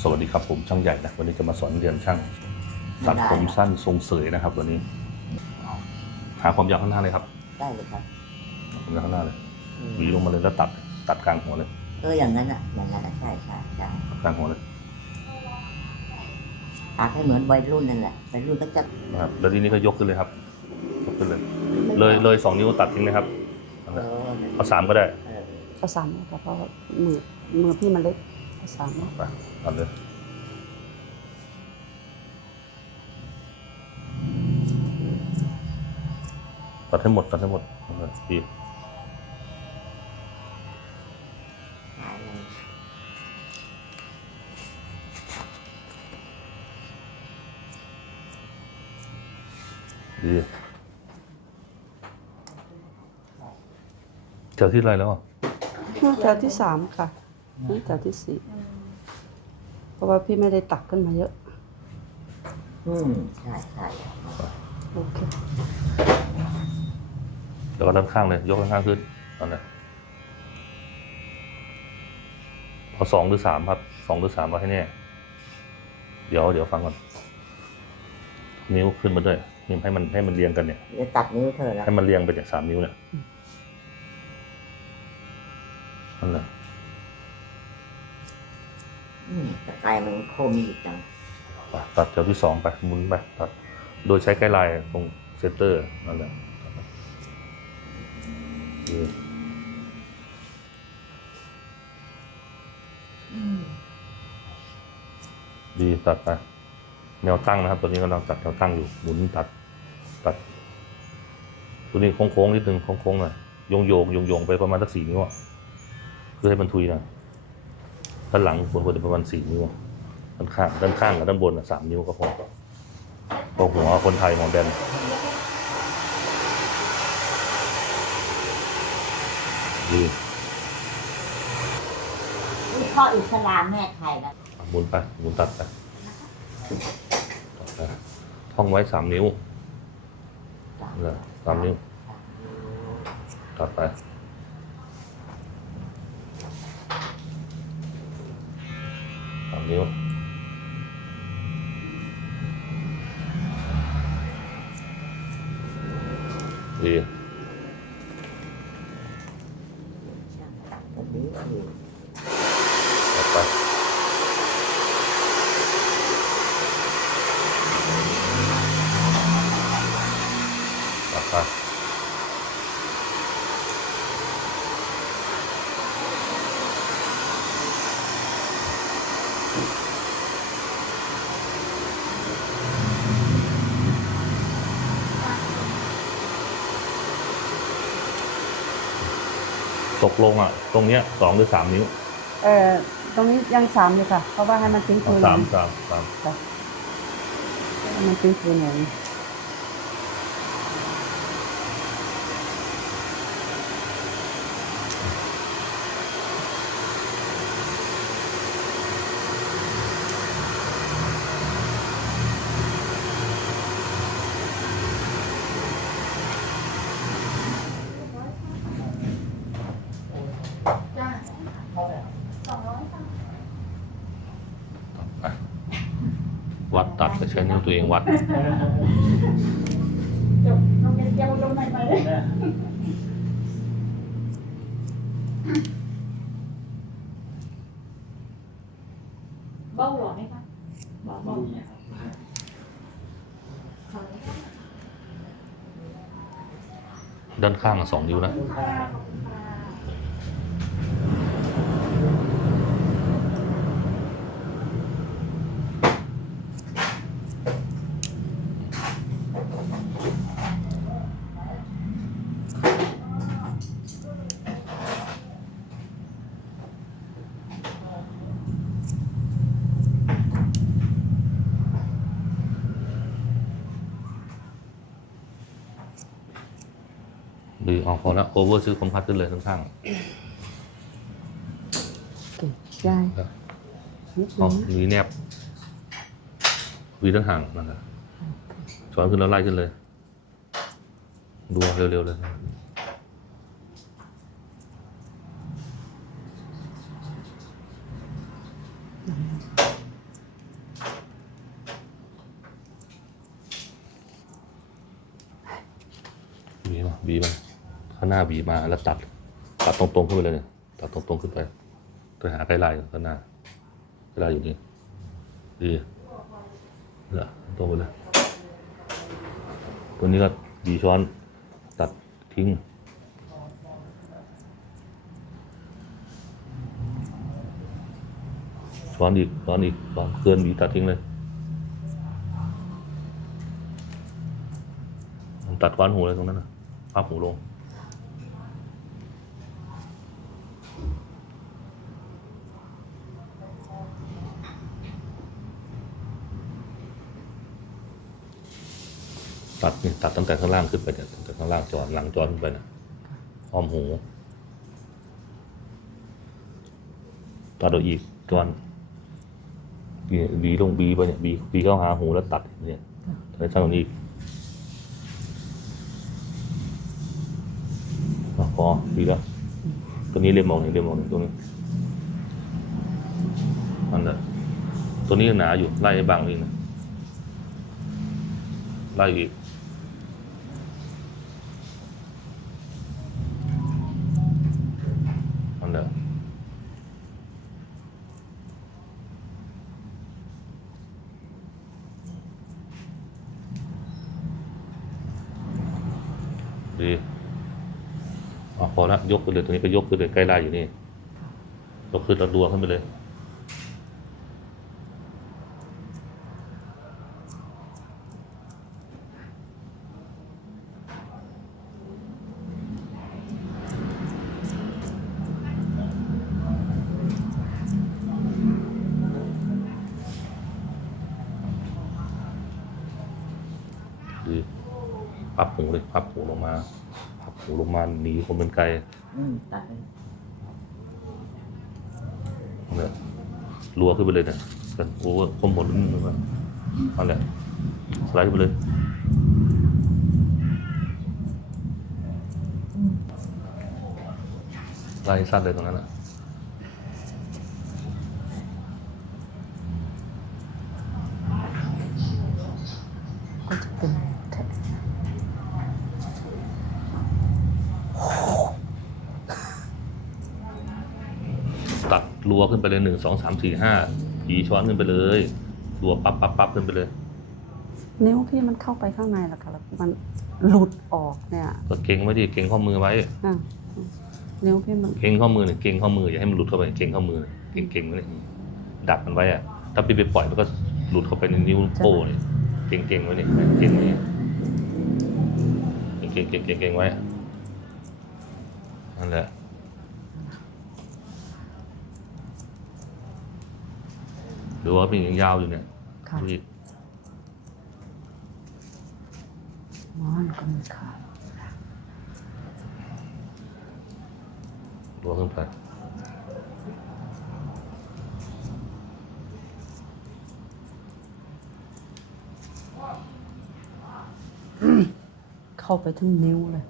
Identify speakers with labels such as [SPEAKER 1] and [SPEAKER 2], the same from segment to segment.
[SPEAKER 1] สวัสดีครับผมช่างใหญ่นะวันนี้จะมาสอนเรียนช่างตัดผมสั้นทรงเสยนะครับวันนี้ หาความยาวข้างหน้าเลยครับ
[SPEAKER 2] ได้เลยครับ
[SPEAKER 1] ความยาวข้างหน้าเลย
[SPEAKER 2] อืม
[SPEAKER 1] หวีลงมาเลยแล้วตัดตัดกลางหัวเลย
[SPEAKER 2] เอออย่างนั้นอะอย่างนั้นอะใช่ใช่ใช่
[SPEAKER 1] ตัดกลางหัวเลย
[SPEAKER 2] ตัดให้เหมือนวัยรุ่นนั่นแหละวัยรุ่นก็จะ
[SPEAKER 1] นะครับแล้วทีนี้ก็ยกขึ้นเลยครับยกขึ้นเลย เลยเลยสองนิ้วตัดทิ้งนะครับนั่น
[SPEAKER 2] เอ
[SPEAKER 1] แหละ
[SPEAKER 2] อ
[SPEAKER 1] เอาสามก็ได้
[SPEAKER 2] เออ
[SPEAKER 3] เอาสามนะคะเพราะว่ามือมือพี่มันเล็กเอาสามนะ
[SPEAKER 1] ไป ตัดเลยตัดให้หมดตัดให้หมดพี่ดี
[SPEAKER 2] เลย
[SPEAKER 1] ดีเจอที่อะไรแล้วอะ
[SPEAKER 3] แถวที่สามค่ะนี่แถวที่สี่ ราะว่าพี่ไม่ได้ตักขึ้นมาเยอะ
[SPEAKER 2] อืมใช่ใช่
[SPEAKER 3] โอเค
[SPEAKER 1] แล้วก็ด้านข้างเลย ยกด้านข้างขึ้นนั่นแหละเอาสองหรือสามครับสองหรือสามเอาให้แน่เดี๋ยวเดี๋ยวฟังก่อน นิ้วขึ้นมาด้วยนี่ให้มันให้มันเรียงกันเนี่ย
[SPEAKER 2] เดี๋ยวตัดนิ้วเธอแล้ว
[SPEAKER 1] ให้มันเรียงไปเนี่ยสามนิ้วเนี่ยนั่นแหละ
[SPEAKER 2] อืมแต่ ไกลมันคมอีกจัง
[SPEAKER 1] ไปตัดแถวที่สองไปหมุนไปตัด โดยใช้ไกด์ไลน์ตรงเซนเตอร์นั่นแหละดีดีตัดไปแนวตั้งนะครับ ตัวนี้กำลังตัดแนวตั้งอยู่หมุนตัดตัด ตัวนี้โค้งๆนิดนึงโค้งๆหน่อยโยงโยงโยงโยงๆไปประมาณสักสี่นิ้วอะคือให้มันทุยหน่ะ ด้านหลังควรควรจะประมาณสี่นิ้วด้านข้างด้านข้างกับด้านบนอะสามนิ้วก็พอพอหัวคนไทยหัวแบนดี
[SPEAKER 2] นี่พ่ออิสลามแม่ไทยแล้ว
[SPEAKER 1] หมุนไปหมุนตัดไปตัดไปท่องไว้สามนิ้วเลยสามนิ้ว ตัดไป สามนิ้วดี
[SPEAKER 2] ช่างตัดแบบนี้อยู่
[SPEAKER 1] ตัดไปตัดไปต กลงอะ ตรงเนี้ยสองหรือสามนิ้ว
[SPEAKER 3] เอ่อตรงนี้ยังสามเลยค่ะ เพราะว่าให้มันทิ้ง
[SPEAKER 1] เอา
[SPEAKER 3] คืน
[SPEAKER 1] สามสามสาม
[SPEAKER 3] ค่ะให้มันทิ้งคืนอย่างนี้
[SPEAKER 1] วัดตัดก็ ใช้นิ้วตัวเองวัด
[SPEAKER 4] เบ้าหรอไหมคะเบ้าเบ้าเนี่ย
[SPEAKER 1] ด้านข้างอะสองนิ้วนะ พอแล้วโอเวอร์ซื้อคอมพัดขึ้นเลยข้าง
[SPEAKER 3] ใช่
[SPEAKER 1] ครับอ๋อมีแนบวีตั้งห่างนะครับช้อนขึ้นแล้วไล่ขึ้นเลย ดูเร็วๆเลยบีมาบีมง ข้างหน้าบีมาแล้วตัด ตัดตรงๆขึ้นไปเลยเนี่ยตัดตรงๆขึ้นไปไปหาไกด์ไลน์ข้างหน้าไกด์ไลน์อยู่นี่ดีเนี่ยตรงไปเลยตัวนี้ก็บีช้อนตัดทิ้งช้อนอีกช้อนอีกช้อนเกินบีตัดทิ้งเลยตัดก้อนหูเลยตรงนั้นนะพับหูลง ตัดนี่ตัดตั้งแต่ข้างล่างขึ้นไปเนี่ยตั้งแต่ข้างล่างจอดหลังจอดขึ้นไปนะอ้อมหู ตัดเอาอีกจอนบีลงบีไปเนี่ยบีบีเข้าหาหูแล้วตัดเนี่ยแล้วช่างนี้อีกพอดีแล้วตัวนี้เรียมมองหนึ่งเรียมมองหนึ่งตรงนี้นั่นแหละตัวนี้หนาอยู่ไล่ไอ้บางนี่นะไล่อีก ดีอพอละยกไปเลยตรงนี้ก็ยกขึ้นเลยใกล้ลายอยู่นี่ยกขึ้นเราดัวขึ้นไปเลย ดีพับหูเลยพับหูลงมาพับหูลงมา หนีคนเป็นไกล
[SPEAKER 2] อืมตัดเลย
[SPEAKER 1] เนี่ยรัวขึ้นไปเลยเนี่ยกันโอ้โหข้อมูลนิดนึงว่าเอาแหละสไลด์ขึ้นไปเลยไล่ให้สั้นเลยตรงนั้นอะ
[SPEAKER 3] ก็จะเป็นแถบ
[SPEAKER 1] ตัดรัวขึ้น ไปเลยหนึ่งสองสามสี่ห้าผีช้อนขึ้นไปเลยรัวปั๊บปั๊บปั๊บขึ้นไปเลย
[SPEAKER 3] นิ้วพี่มันเข้าไปข้างในแล้วค่ะแล้วมันหลุดออกเนี่ย
[SPEAKER 1] ก็เก่งไว้ดิเก่งข้อมือไว้
[SPEAKER 3] อะนิ้วพี่มัน
[SPEAKER 1] เก่งข้อมือเนี่ยเก่งข้อมืออย่าให้มันหลุดเข้าไปเก่งข้อมือเนี่ยเก่งเก่งไว้เลยดักมันไว้อะถ้าพี่ไปปล่อยมันก็หลุดเข้าไปในนิ้วโป้เนี่ยเก่งเก่งไว้เนี่ยเก่งไว้เนี่ยเก่งเก่งเก่งเก่งไว้นั่นแหละ ดูว่าเป็นยังยาวอยู่เนี่ย
[SPEAKER 3] ค่ะ
[SPEAKER 1] ดูอีก
[SPEAKER 3] มันก็มีขาด
[SPEAKER 1] รัวขึ้นไป
[SPEAKER 3] เข้าไปถึงนิ้วเลย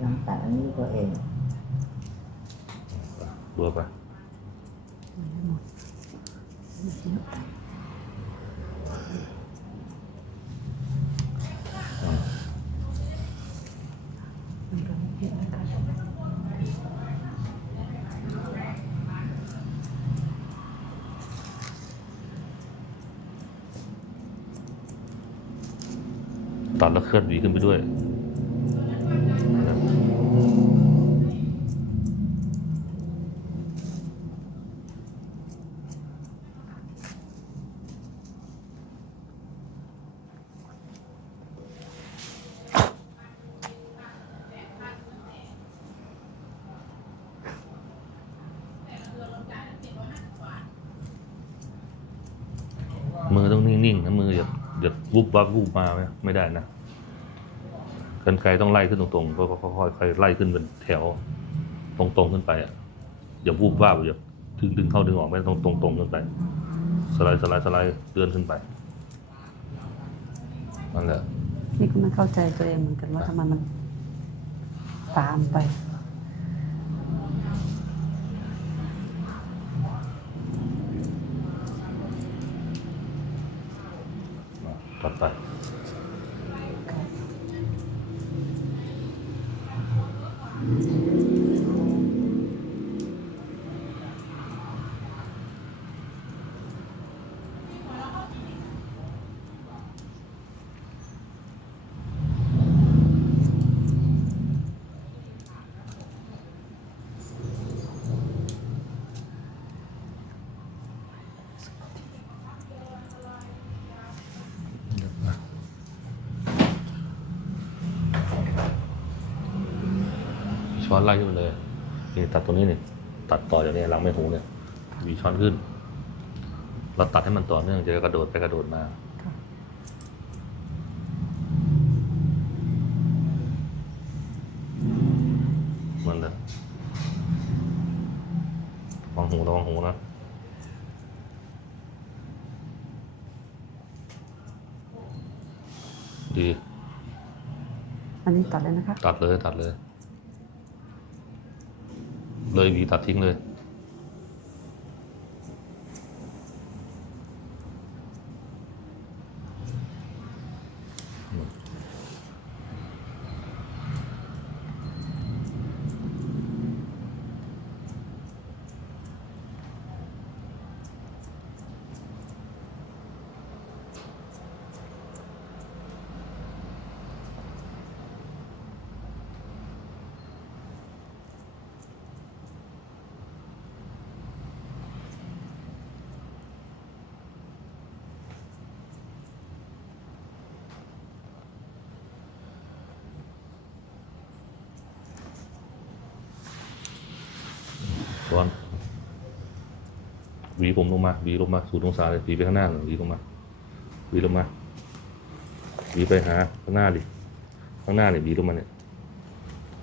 [SPEAKER 2] ยังตัดอันนี้ตัวเอง
[SPEAKER 1] รัวไป
[SPEAKER 3] มันก็ไม่เห็นนะคะ
[SPEAKER 1] ตัดแล้วเคลื่อนหวีขึ้นไปด้วย มือต้องนิ่งๆนะมืออย่าอย่า วับวุบมาไหมไม่ได้นะกันไกลต้องไล่ขึ้นตรงๆก็ค่อยๆไล่ขึ้นเป็นแถว ตรงๆขึ้นไปอะอย่าวุบวับอย่าดึงดึงเข้าดึงออกไม่ต้องตรงๆขึ้นไปสไลด์สไลด์สไลด์เลื่อนขึ้นไปนั่นแหละ
[SPEAKER 3] พี่ก็ไม่เข้าใจตัวเองเหมือนกันว่าทำไมมันตามไป
[SPEAKER 1] ช้อนไล่ขึ้นมาเลยนี่ตัดตรงนี้นี่ตัดต่อจากนี้หลังไม่หูเนี่ยหวีช้อนขึ้น เราตัดให้มันต่อเนื่องจะกระโดดไปกระโดดมา
[SPEAKER 3] ค่ะ
[SPEAKER 1] มันเลยระวังหูระวังหูนะดี
[SPEAKER 3] อันนี้ตัดเลยนะคะ
[SPEAKER 1] ตัดเลยตัดเลย เลยหวี หวีผมลงมาหวีลงมาสูดองศาเลยหวีไปข้างหน้าหน่อยหวีลงมาหวีลงมาหวีไปหาข้างหน้าดิข้างหน้าเนี่ยหวีลงมาเนี่ย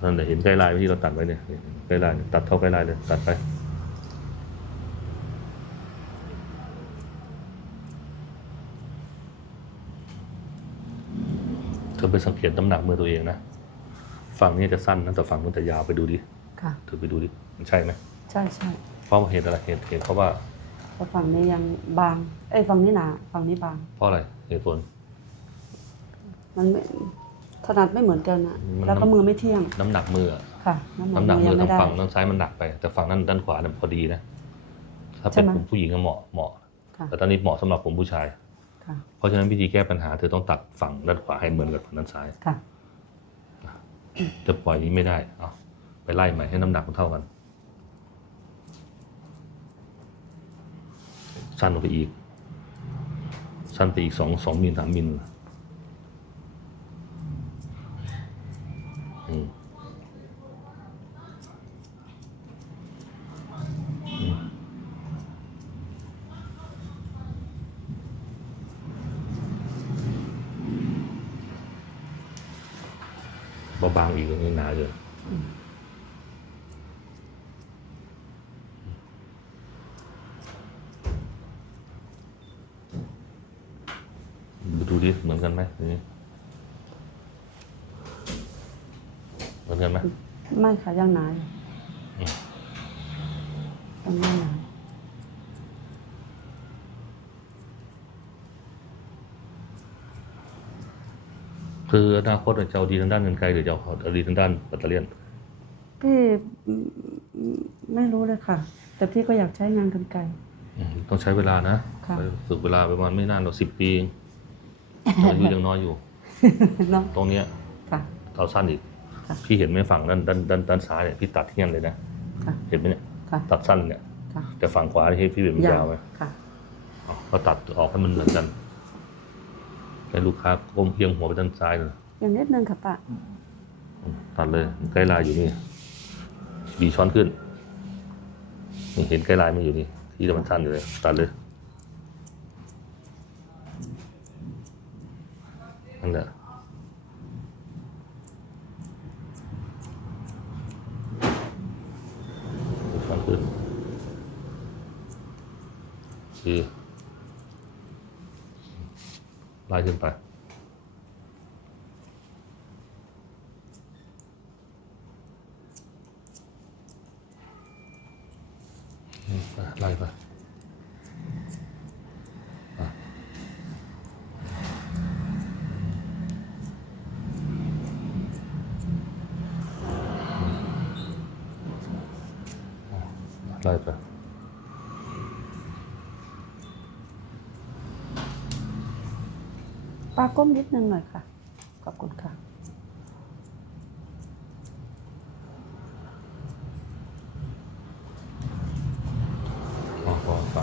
[SPEAKER 1] นั่นแหละเห็นไกด์ไลน์ไหมที่เราตัดไว้เนี่ยเนี่ยไกด์ไลน์เนี่ยตัดเท่าไกด์ไลน์เลยตัดไปเธอไปสังเกตน้ำหนักมือตัวเองนะฝั่งนี้จะสั้นนะแต่ฝั่งนู้นจะยาวไปดูดิ
[SPEAKER 3] ค่ะ
[SPEAKER 1] เธอไปดูดิมันใช่ไหม
[SPEAKER 3] ใช่ใช่
[SPEAKER 1] เพราะเหตุอะไรเหตุเหตุเพราะว่า
[SPEAKER 3] แต่ฝั่งนี้ยังบาง เอ้ยฝั่งนี้หนา ฝั่งนี้บาง
[SPEAKER 1] เพราะอะไรเหตุผล
[SPEAKER 3] มันไม่ถนัดไม่เหมือนกันอะ
[SPEAKER 1] มัน
[SPEAKER 3] แล้วก็มือไม่เที่ยง
[SPEAKER 1] น้ำหนักมืออะ
[SPEAKER 3] ค่ะ
[SPEAKER 1] น้ำหนักมือ
[SPEAKER 3] ยัง
[SPEAKER 1] ทา
[SPEAKER 3] ไม่
[SPEAKER 1] ง
[SPEAKER 3] ได้
[SPEAKER 1] ฝั่งด้านซ้ายมันหนักไป แต่ฝั่งนั้นด้านขวาเนี่ยพอดีนะ ถ้า
[SPEAKER 3] ใช่
[SPEAKER 1] เป็น
[SPEAKER 3] ไหม
[SPEAKER 1] ผมผู้หญิงก็เหมาะเหมาะ
[SPEAKER 3] ค่ะ
[SPEAKER 1] แต่ตอนนี้เหมาะสำหรับผมผู้ชาย
[SPEAKER 3] ค่ะ
[SPEAKER 1] เพราะฉะนั้นวิธีแก้ปัญหาเธอต้องตัดฝั่งด้านขวาให้เหมือนกับฝั่งด้านซ้าย
[SPEAKER 3] ค่ะ
[SPEAKER 1] จะปล่อยอย่างนี้ไม่ได้เอาไปไล่ใหม่ให้น้ำหนักมันเท่ากัน สั้นลงไปอีก สั้นไปอีกสองสองมิลสามมิลอืมอืมเบาๆอีกนี่หนาเลย ดูดิเหมือนกันไหมนี่เหมือนกันไหม
[SPEAKER 3] ไม่ค่ะยังหนาอยู่
[SPEAKER 1] อืม
[SPEAKER 3] ยังไม่หนา
[SPEAKER 1] คืออนาคตจะเอาดีทางด้านเงินไกลหรือจะเอาเอาดีทางด้านแบตเตอรี่ยน
[SPEAKER 3] พี่อืมไม่รู้เลยค่ะ แต่พี่ก็อยากใช้งานกันไกล
[SPEAKER 1] อืมต้องใช้เวลานะ
[SPEAKER 3] ค่ะ
[SPEAKER 1] ฝึกเวลาประมาณไม่นานหรอกสิบปี เองอายุยังน้อยอยู่
[SPEAKER 3] เนาะ
[SPEAKER 1] ตรงเนี้ย
[SPEAKER 3] ค่ะ
[SPEAKER 1] เอาสั้นอีก
[SPEAKER 3] ค่ะ
[SPEAKER 1] พี่เห็นไหมฝั่งด้านด้านด้านด้านซ้ายเนี่ยพี่ตัดที่นั่นเลยนะ
[SPEAKER 3] ค่ะ
[SPEAKER 1] เห็นไหมเนี่ย
[SPEAKER 3] ค่ะ
[SPEAKER 1] ตัดสั้นเนี่ย
[SPEAKER 3] ค่ะ
[SPEAKER 1] แต่ฝั่งขวาที่พี่เห็นมันยาวไหม
[SPEAKER 3] ค่ะ
[SPEAKER 1] อ๋อเราตัดออกให้มันเหมือนกันให้ลูกค้าก้มเอียงหัวไปด้านซ้ายเลย
[SPEAKER 3] อย่างนิดนึงค่ะป้า
[SPEAKER 1] อืมตัดเลยใกล้ลายอยู่นี่บีช้อนขึ้นนี่เห็นใกล้ลายมันอยู่นี่ที่มันสั้นอยู่เลย ตัดเลย นั่นแหละบีช้อนขึ้นดีไล่ขึ้นไปอืมไปไล่ไปอะไล่ไป
[SPEAKER 3] ป้า ก้มนิดนึงหน่อยค่ะ ขอบคุณค่ะ
[SPEAKER 1] พอพอไป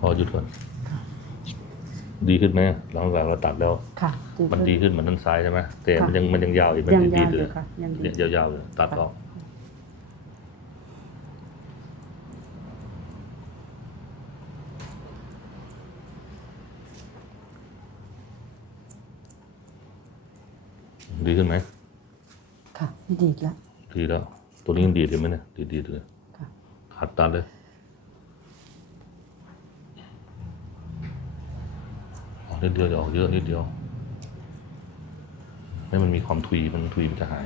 [SPEAKER 1] พอหยุดก่อน ดีขึ้นไหมหลังจากเราตัดแล้ว
[SPEAKER 3] ค่ะ
[SPEAKER 1] มันดีขึ้นเหมือนด้านซ้ายใช่ไหมแต่
[SPEAKER 3] ค่ะ
[SPEAKER 1] มันยังมันยังยาวอีกมัน
[SPEAKER 3] ยัง
[SPEAKER 1] ดี
[SPEAKER 3] ยาว
[SPEAKER 1] ๆ
[SPEAKER 3] อ
[SPEAKER 1] เล
[SPEAKER 3] ยู่
[SPEAKER 1] ย
[SPEAKER 3] ค่ะยังดี
[SPEAKER 1] เนี่ยยาวๆเลยตัดออก ดีขึ้นไหม
[SPEAKER 3] ค่ะไม่ดีดแล้ว
[SPEAKER 1] ดีแล้ว ตัวนี้ยังดีดอยู่ไหมเนี่ยดีดๆเลย
[SPEAKER 3] ค่ะ
[SPEAKER 1] ขัดตัดเลยออกนิดเดียวจะออกเยอะนิดเดียวให้มันมีความทุยมันทุยมันจะหาย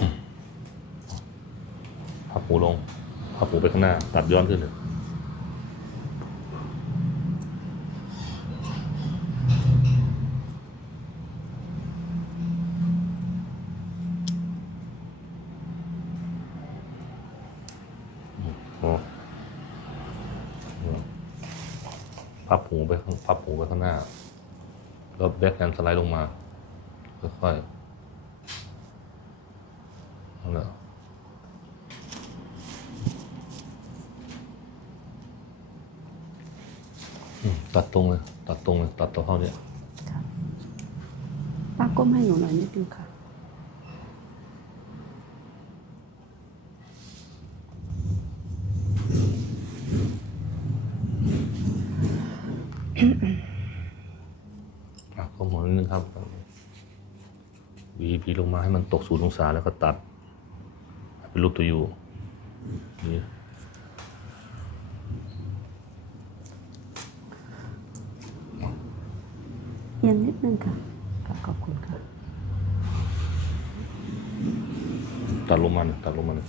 [SPEAKER 1] อืมพับหูลงพับหูไปข้างหน้า ตัดย้อนขึ้นเลยอ๋อพับ หูไปข้างพับหูไปข้างหน้า แล้วแบ็คแฮนด์สไลด์ลงมา ค่อยๆนั่นแหละอืมตัดตรงเลย ตัดตรงเลย ตัดต่อเข้าเนี่ย
[SPEAKER 3] ค่ะป้าก้มให้หนูหน่อยนิดนึงค่ะ
[SPEAKER 1] ก็หมอนิดนึงครับห วีพีลงมาให้มันตกศูนย์องศาแล้วก็ตัดให้เป็นรูปตัวยูนี่
[SPEAKER 3] เอียงนิดนึงค่ะค่ะขอบคุณค่ะ
[SPEAKER 1] ตัดลงมาหนึ่งตัดลงมาหนึ่ง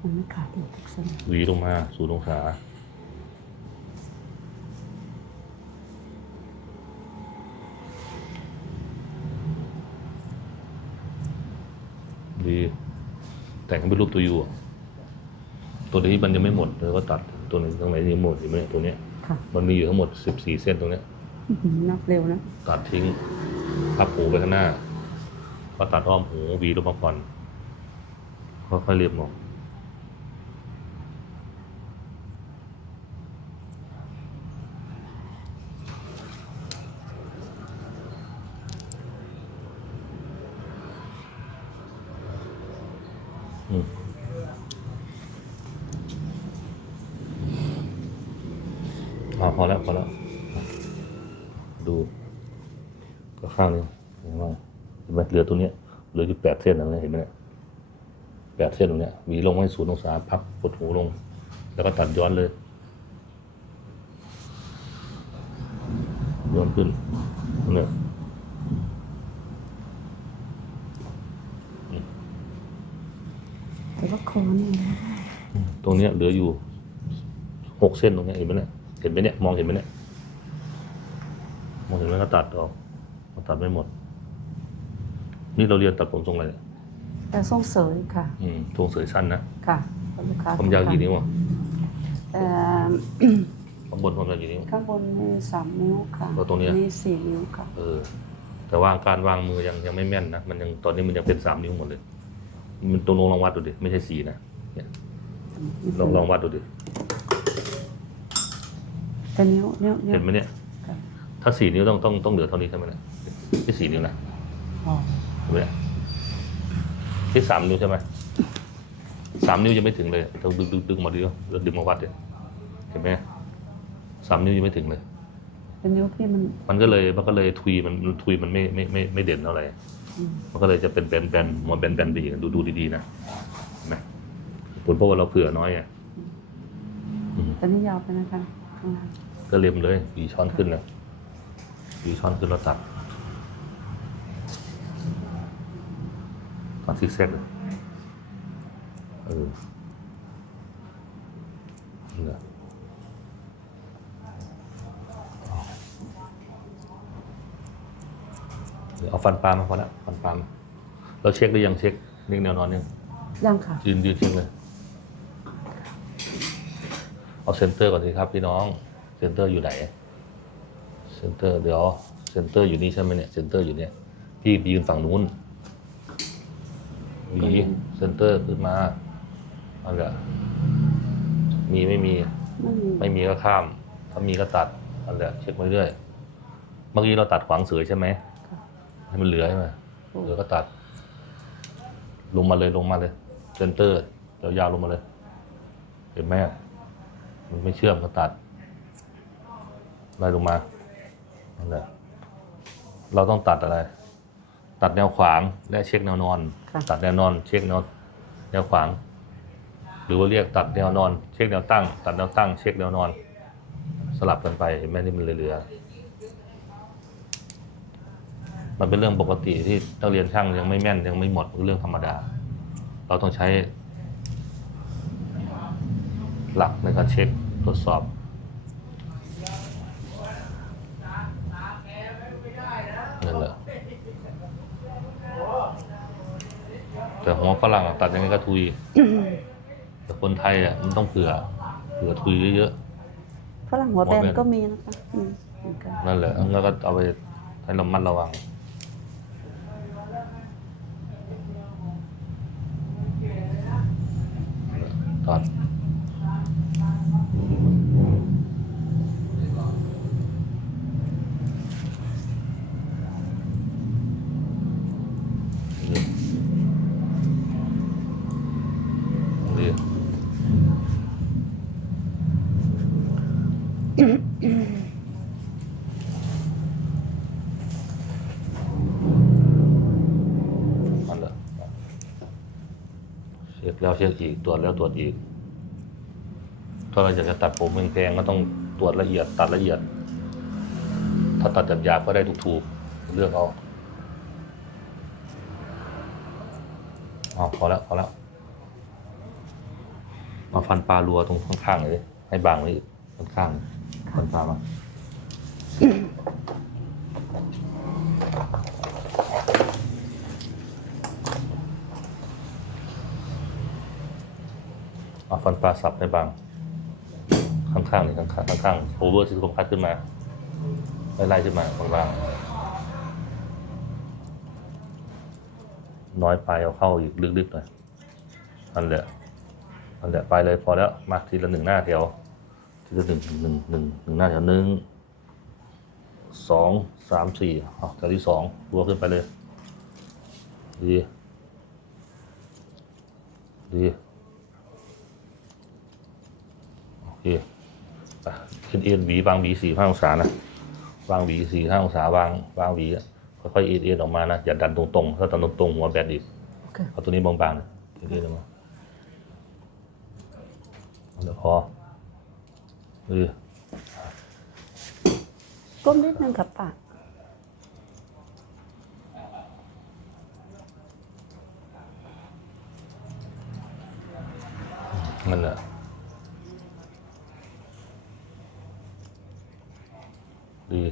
[SPEAKER 3] มันไม่ขาดอยู่ทุกเส้น
[SPEAKER 1] หวีลงมาศูนย์องศา ดีแต่งให้เป็นรูปตัวยูอะตัวนี้มันยังไม่หมดเลยก็ตัดตัวหนึงตรงไหนยังหมดอยู่ไหมเนี่ยตัวเนี้ย
[SPEAKER 3] ค่ะ
[SPEAKER 1] มันมีอยู่ทั้งหมดสิบสี่เส้นตรงเนี้ย
[SPEAKER 3] อื้อหือนับเร็วนะ
[SPEAKER 1] ตัดทิ้งพับหูไปข้างหน้า ก็ตัดอ้อมหูหวีลงมาก่อนค่อยๆเรียบออกอืมอ่าพอแล้วพอแล้ว ดูก็ข้างนี้เห็นไหมเห็นไหมเหลือตัวเนี้ย เหลืออยู่แปดเส้นนั่นเลยเห็นไหมเนี่ยแปดเส้นตรงเนี้ยหวีลงให้ศูนย์องศาพับกดหูลง แล้วก็ตัดย้อนเลย ย้อนขึ้นเนี่ย
[SPEAKER 3] แต่ว่าคอนี่นะ
[SPEAKER 1] ตรงเนี้ยเหลืออยู่หกเส้นตรงเนี้ยเห็นไหมเนี่ยเห็นไหมเนี่ยมองเห็นไหมเนี่ยมองเห็นไหมก็ตัดออกก็ตัดไม่หมด นี่เราเรียนตัดผมทรงอะไรเนี่ย
[SPEAKER 3] แต่ทรงเสยค่ะ
[SPEAKER 1] อืมทรงเสยสั้นนะ
[SPEAKER 3] ค่ะเพราะลูกค้า
[SPEAKER 1] ความยาวกี่นิ้วอะ
[SPEAKER 3] เอ่อ
[SPEAKER 1] ข้างบนความยาวกี่นิ้ว
[SPEAKER 3] ข้างบนนี่สามนิ้วค่ะ
[SPEAKER 1] แล้วตรงเนี้ย
[SPEAKER 3] นี่สี่นิ้วค่ะ
[SPEAKER 1] เออ แต่ว่าการวางมือยังยังไม่แม่นนะ มันยังตอนนี้มันยังเป็นสามนิ้วหมดเลย มันตรงลองลองวัดดูดิ ไม่ใช่สี่นะเนี่ยลองลองวัดดูดิ
[SPEAKER 3] แต่นิ้วนิ้วนิ้ว
[SPEAKER 1] เห็นไหมเนี่ย
[SPEAKER 3] ค่ะ
[SPEAKER 1] ถ้าสี่นิ้วต้องต้องต้องเหลือเท่านี้ใช่ไหมเนี่ยที่สี่นิ้วนะ
[SPEAKER 3] อ๋อ
[SPEAKER 1] เห็นไหมเนี่ยที่สามนิ้วใช่ไหมสามนิ้วยังไม่ถึงเลยต้องดึงดึงดึงมาดิแล้วดึงมาวัดเนี่ยเห็นไหมสามนิ้วยังไม่ถึงเลย
[SPEAKER 3] เป็นนิ้วที่มัน
[SPEAKER 1] มันก็เลยมันก็เลยทุยมันมันทุยมันไม่ไม่ไม่ไม่เด่นเท่าไหร่
[SPEAKER 3] อืม
[SPEAKER 1] มันก็เลยจะเป็นแบนแบนมาแบนแบนไปอีกดูดูดีๆนะเห็นไหมผลเพราะว่าเราเผื่อน้อยไงอืม
[SPEAKER 3] แต่นี่ยาวไปนะคะข้างล่าง
[SPEAKER 1] ก็เล็มเลยวีช้อนขึ้นนะวีช้อนขึ้นแล้วตัด ตัดซิกแซกเลยเออนี่แหละเดี๋ยวเอาฟันปลามาพอละฟันปลามาเราเช็คหรือยังเช็คเรียกแนวนอนยัง
[SPEAKER 3] ยังค่ะ
[SPEAKER 1] ยืนยืนเช็คเลย เอาเซนเตอร์ก่อนสิครับพี่น้อง เซนเตอร์อยู่ไหน เซนเตอร์เดี๋ยว เซนเตอร์อยู่นี่ใช่ไหมเนี่ย เซนเตอร์อยู่เนี่ย พี่ไปยืนฝั่งนู้น มีเซนเตอร์ขึ้นมาเอาละมีไม่มี
[SPEAKER 3] ไม่มี
[SPEAKER 1] ไม่มีก็ข้าม ถ้ามีก็ตัดนั่นแหละเช็คไปเรื่อยเมื่อกี้เราตัดขวางเสือใช่ไหม
[SPEAKER 3] ค่ะ
[SPEAKER 1] ให้มันเหลือใช่ไหม
[SPEAKER 3] โอ้
[SPEAKER 1] เหลือก็ตัด ลงมาเลยลงมาเลยเซนเตอร์ยาวๆลงมาเลย เห็นไหมมันไม่เชื่อมก็ตัดไล่ลงมานั่นแหละเราต้องตัดอะไร ตัดแนวขวางและเช็คแนวนอน
[SPEAKER 3] ค่ะ
[SPEAKER 1] ตัดแนวนอน เช็คแนวแนวขวาง หรือว่าเรียกตัดแนวนอน เช็คแนวตั้ง ตัดแนวตั้ง เช็คแนวนอน สลับกันไปเห็นไหมที่มันเหลือๆมันเป็นเรื่องปกติที่นักเรียนช่างยังไม่แม่นยังไม่หมดเป็นเรื่องธรรมดา เราต้องใช้ หลักในการเช็คตรวจสอบ นั่นแหละแต่หัว ฝรั่งอะตัดยังไงก็ทุย แต่คนไทยอะมันต้องเผื่อ เผื่อทุยเยอะ
[SPEAKER 3] ฝรั่งหัวแบน
[SPEAKER 1] หัวแบน
[SPEAKER 3] ก็มีนะคะอืมเหมือนกัน
[SPEAKER 1] ๆนั่นแหละแล้วก็เอาไปให้ระมัดระวังตอนดี นั่นแหละเช็ค แล้วเช็คอีกตรวจแล้วตรวจอีกถ้าเราอยากจะตัดผมแพงๆก็ต้องตรวจละเอียดตัดละเอียด ถ้าตัดหยาบๆก็ได้ถูกๆเลือกเอาเอาพอแล้วพอแล้วมาฟันปลารัวตรงข้างๆเลยให้บางไว้ข้างๆฟันปลามา เอา ฟันปลาสับให้บาง ข้างๆนี่ข้างๆข้างๆโอเวอร์ซิลิโคนคัดขึ้นมาไล่ๆขึ้นมาบางๆน้อยไปเอาเข้าอีกลึกๆหน่อยนั่นแหละนั่นแหละไปเลยพอแล้วมาทีละหนึ่งหน้าแถวทีละหนึ่งหนึ่งหนึ่งหนึ่งหน้าแถวหนึ่งสองสามสี่เอาแถวที่สองรัวขึ้นไปเลย ดี ดี โอ เคอะขึ้นเอ็นหวีวางหวีสี่ห้าองศานะวางหวีสี่ห้าองศาวางวางหวีอะค่อยๆเอ็นเอ็นออกมานะอย่าดันตรงๆถ้าดันตรงๆหัวแบนอีก
[SPEAKER 3] โอเค
[SPEAKER 1] เอาตัวนี้บางๆนะเอ็นเอ็นออกมาเดี๋ยวพอเออ
[SPEAKER 3] ก้มนิดนึงกับปาก
[SPEAKER 1] นั่นแหละ ดี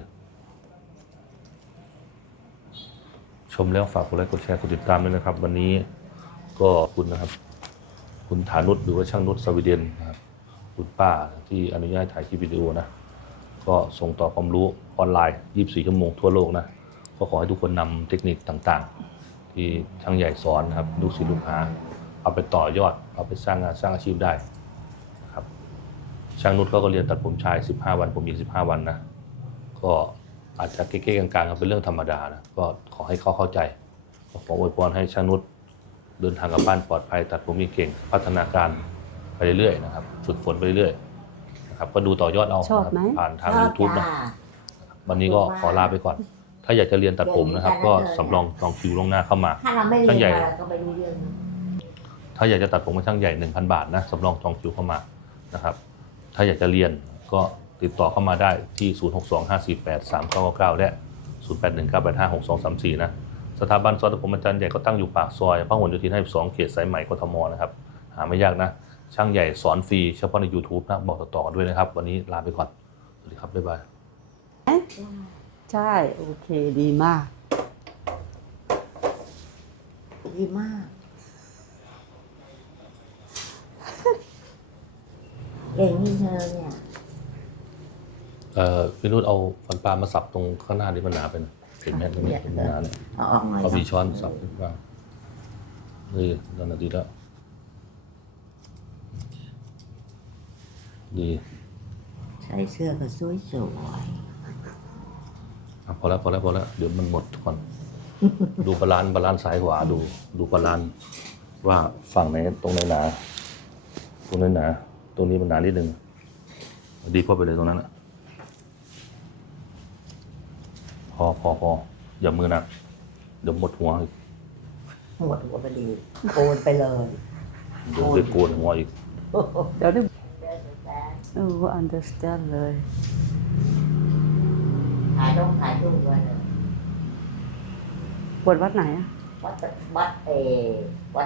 [SPEAKER 1] ชมแล้วฝากกดไลค์กดแชร์กดติดตามด้วยนะครับ วันนี้ก็คุณนะครับ คุณฐานุชหรือว่าช่างนุชสวีเดนนะครับคุณป้าที่อนุญาตถ่ายคลิปวิดีโอนะ ก็ส่งต่อความรู้ออนไลน์ 24 ชั่วโมงทั่วโลกนะ ก็ขอให้ทุกคนนำเทคนิคต่างๆ ที่ช่างใหญ่สอนนะครับลูกศิษย์ลูกหาเอาไปต่อยอด เอาไปสร้างงานสร้างอาชีพได้นะครับช่างนุชเขาก็เรียนตัดผมชาย 15 วันผมอีก15 วันนะ ก็อาจจะเก๊ๆกลางๆก็เป็นเรื่องธรรมดานะก็ขอให้เขาเข้าใจก็ขออวยพรให้ช่างนุชเดินทางกลับบ้านปลอดภัย ตัดผมเก่งๆพัฒนาการไปเรื่อยๆนะครับฝึกฝนไปเรื่อยๆนะครับก็ดูต่อยอดเอา
[SPEAKER 3] ชอบ
[SPEAKER 1] นะครับ
[SPEAKER 3] ไหม
[SPEAKER 1] ผ่านทาง
[SPEAKER 2] ชอบ
[SPEAKER 1] YouTube นะ
[SPEAKER 2] จ้า
[SPEAKER 1] วันนี้ก็ขอลาไปก่อน ถ้าอยากจะเรียนตัดผมนะครับ ก็สำรองจองคิวล่วงหน้าเข้ามา
[SPEAKER 2] ถ้าเราไม่เรี
[SPEAKER 1] ช่างใหญ่
[SPEAKER 2] ยนมาเราก็ไม่รู้เรื่องนะ
[SPEAKER 1] ถ้าอยากจะตัดผมกับช่างใหญ่ 1,000 บาทนะสำรองจองคิวเข้ามานะครับ ถ้าอยากจะเรียนก็ ติดต่อเข้ามาได้ที่ 0625483999 และ 0819856234 นะ สถาบันสอนตัดผมอาจารย์ใหญ่ก็ตั้งอยู่ปากซอยพหลโยธิน52เขตสายใหม่กทมนะครับ หาไม่ยากนะ ช่างใหญ่สอนฟรีเฉพาะใน YouTube นะ บอกต่อๆกันด้วยนะครับ วันนี้ลาไปก่อน สวัสดีครับ บ๊ายบาย
[SPEAKER 3] ใช่ โอเคดีมาก
[SPEAKER 2] ดีมาก เก่งนี่เธอเนี่ย
[SPEAKER 1] เอ่อพี่นุชเอาฟันปลามาสับตรงข้างหน้าที่มันหนาเป็นเห็นไหมตรงนี้มันหนาเนี่ย
[SPEAKER 2] เอาออกหน่อย
[SPEAKER 1] เอามี
[SPEAKER 2] นะ
[SPEAKER 1] ช้อนสับขึ้นมานี่นั่นนะดีแล้วดี
[SPEAKER 2] ใส่เสื้อก็สวยสวย
[SPEAKER 1] อะพอแล้วพอแล้วพอแล้วเดี๋ยวมันหมดก่อน ดูบาลานซ์บาลานซ์ซ้ายขวาดู ดูบาลานซ์ว่าฝั่งไหนตรงไหนหนา ตรงไหนหนา ตรงนี้มันหนานิดนึงดีเข้าไปเลยตรงนั้นอะพ อพอพออย่ามือหนักเดี๋ยวหมดหัวอีก
[SPEAKER 2] หมดหัวพอดีโกนไปเลย
[SPEAKER 1] เดี๋ยวไปโกนหัวอีก
[SPEAKER 3] เดี๋ยวได้เออ understand เลย
[SPEAKER 2] ถ่ายต้องถ่ายรูปไว้เลย
[SPEAKER 3] บวชวัดไหนอะ
[SPEAKER 2] วัดวัดเออวัด